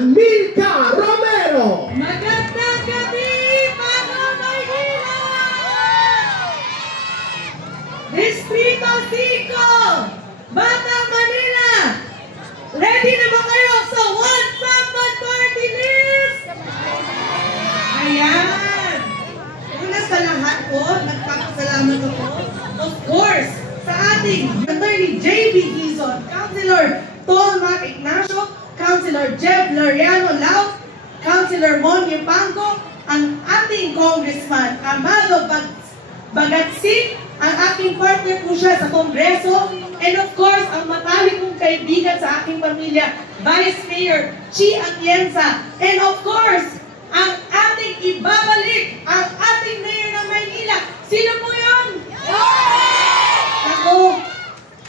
Milka Romero. Magandang gabi, mga Maynila! Distrito 5, Batang Manila! Ready na ba kayo sa One Pacman Party List? Ayan! Una sa lahat po, nagpapasalamat ako, of course, sa ating Attorney J.B. Hizon, Councilor Tolma Ignacio, Councilor Jeb Loriano Lau, Councilor Monye Pango, ang ating Congressman Amado Bagatsing, ang aking partner po siya sa Kongreso, and of course, ang matalik kong kaibigan sa aking pamilya, Vice Mayor Chi Atienza, and of course, ang ating ibabalik, ang ating Mayor ng Maynila. Sino po yun? Ako,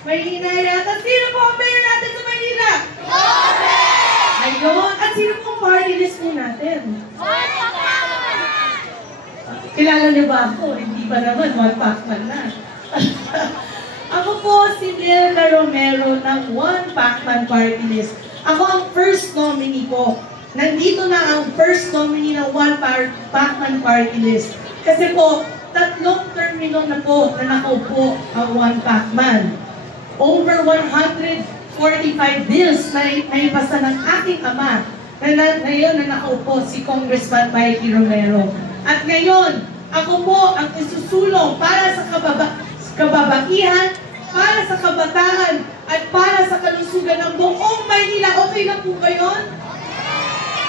Maynila yata. Sino po ang Mayor natin sa Maynila? Ayun. At sino po ang party list po natin? Kilala niyo ba ako? Hindi ba naman? One Pacman na. Ako po si Milka Romero ng One Pacman Party List. Ako ang first nominee po. Nandito na ang first nominee ng One Pacman Party List. Kasi po, 3 termino na po na nakaupo ang One Pacman. Over 145 bills na naipasa ng aking ama na ngayon na nakaupo si Congressman Mikey Romero. At ngayon, ako po ang isusulong para sa kababaihan, para sa kabataan, at para sa kalusugan ng buong Maynila. Okay na po ba yun?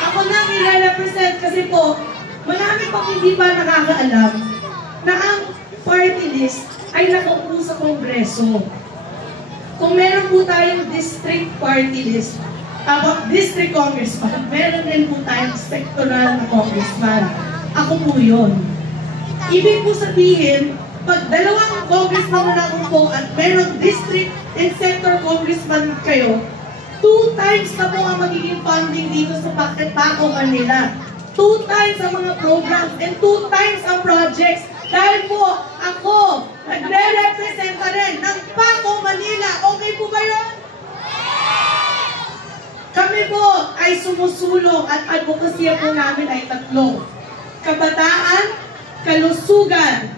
Ako na nire-represent kasi po, marami pang hindi pa nakakaalam na ang party list ay nakaupo sa Kongreso. Kung meron po tayong district party list, district congressman, meron din po tayong sectoral na congressman. Ako po yun. Ibig po sabihin, pag dalawang congressman na po at meron district and sector congressman kayo, 2 times na po ang magiging funding dito sa Paco, Manila. 2 times ang mga programs and 2 times ang projects. Dahil po, ako, nagre-represent rin ng Paco, Manila. Okay po ba yun? Kami po ay sumusulong at advokasya po namin ay 3. Kabataan, kalusugan,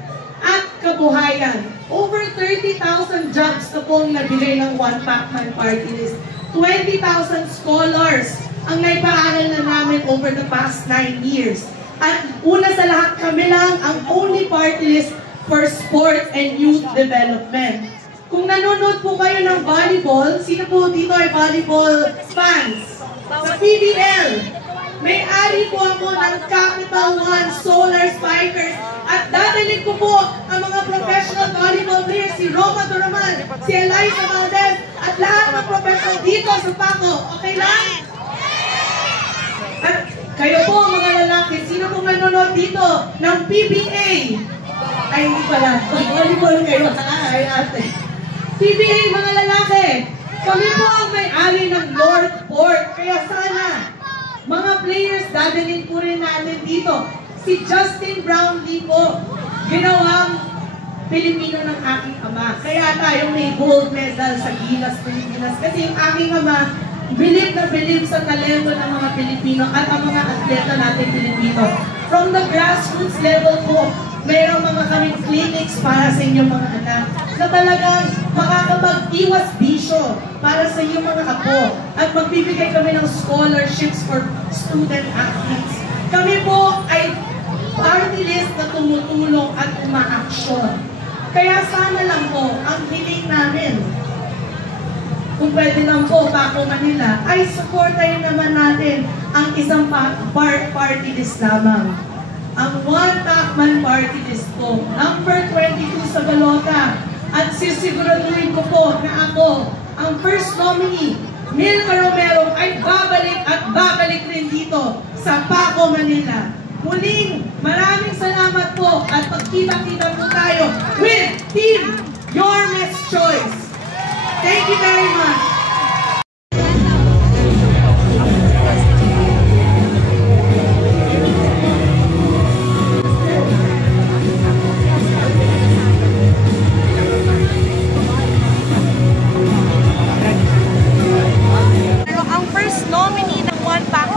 at kabuhayan. Over 30,000 jobs na pong nabigay ng One Pacman Party List. 20,000 scholars ang naipaaral na namin over the past 9 years. At una sa lahat, kami lang ang only party list for sports and youth development. Kung nanonood po kayo ng volleyball, sino po dito ay volleyball fans? Sa PBL, may-ari po ako ng Capital One Solar Spikers at dadalhin ko po ang mga professional volleyball players, si Roma Duraman, si Eliza Valdez, at lahat ng professional dito sa Paco. Okay lang? At kayo po mga lalaki, sino po nanonood dito ng PBA? Ay, hindi pala. Volleyball kayo. Ay, ate. PBA mga lalaki, kami po ang may-ari ng North Port. Kaya sana, mga players, dadalhin po rin natin dito. Si Justin Brownlee po, ginawang Pilipino ng aking ama. Kaya tayo may gold medal sa Gilas, Pilipinas. Kasi yung aking ama, believe na believe sa talento ng mga Pilipino at ang mga atleta natin Pilipino. From the grassroots level po, mayroong mga kaming clinics para sa inyong mga anak na talagang makakapag-iwas bisyo para sa inyong mga apo at magbibigay kami ng scholarships for student athletes. Kami po ay party list na tumutulong at umaaksyon. Kaya sana lang po, ang hiling namin, kung pwede lang po, Paco, Manila, ay supportahin naman natin ang isang party list lamang. Ang One Pacman Party List po, number 22 sa balota. At sisiguraduhin ko po na ako, ang first nominee, Milka Romero, ay babalik at babalik rin dito sa Paco, Manila. Muling, maraming salamat po at pagkita-kita po tayo with Team Your Next Choice. Thank you very much. Pero ang first nominee ng One Pacman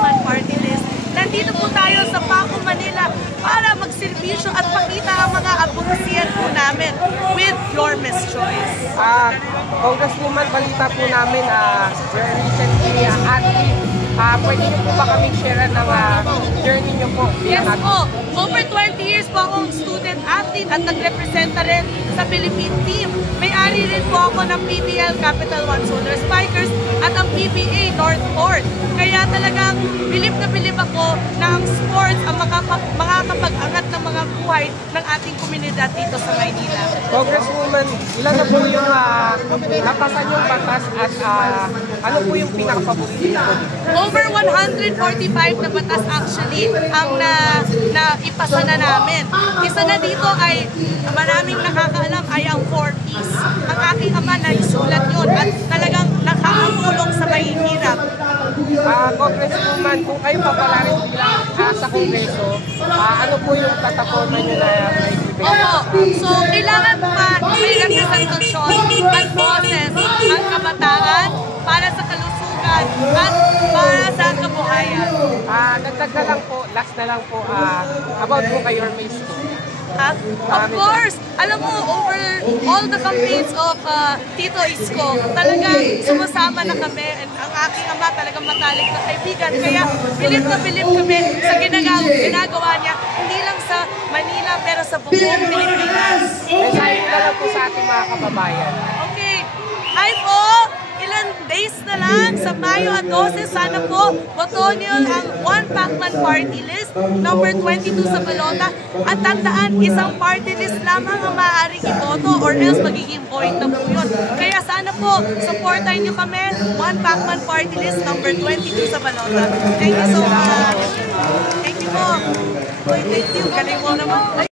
Congresswoman, balita po namin, you're recently athlete. Pwede niyo po ba kaming share ng journey niyo po? Yes po. Over 20 years po akong student athlete at nagrepresenta rin sa Philippine team. May-ari rin po ako ng PBL Capital One Solar Spikers at ang PBA Northport. Kaya talagang bilib na bilib ako na ang sports ang makakapag-angat ng mga buhay ng ating komunidad dito sa Maynila. Congresswoman, ilan na po yung napasan yung batas at ano po yung pinakapaborito niyo po? Over 145 na batas actually ang naipasa na namin. Isa na dito ay maraming nakakaalam ay ang 4Ps. Ang aking ama na isulat yun at talagang nakakatulong sa mahihirap. Congresswoman, kung kayo papalarin bilang sa Kongreso, ano po yung plataforma nyo na naibibigay? Opo. So, kailangan pa may representasyon at boses ang kabataan para sa kalusugan at para sa kabuhayan. Dagdag na lang po, last na lang po, about po kay your Miss. Of course, alam mo, over all the campaigns of Tito Isko, talagang sumasama na kami. And ang aking ama talagang matalik na kaibigan. Kaya bilib na bilib kami sa ginagawa niya, hindi lang sa Manila, pero sa buong Pilipinas. Mensahe na lang po sa ating mga kababayan. Okay, hi po! Ilan days na lang sa Mayo at 12, sana po botohan niyo ang One Pacman Party List, number 22 sa balota. At tandaan, isang party list lamang ang maaaring iboto or else magiging void na po yun. Kaya sana po, supportan niyo kami, One Pacman Party List, number 22 sa balota. Thank you so much. Thank you po. Thank you. Galing mo naman.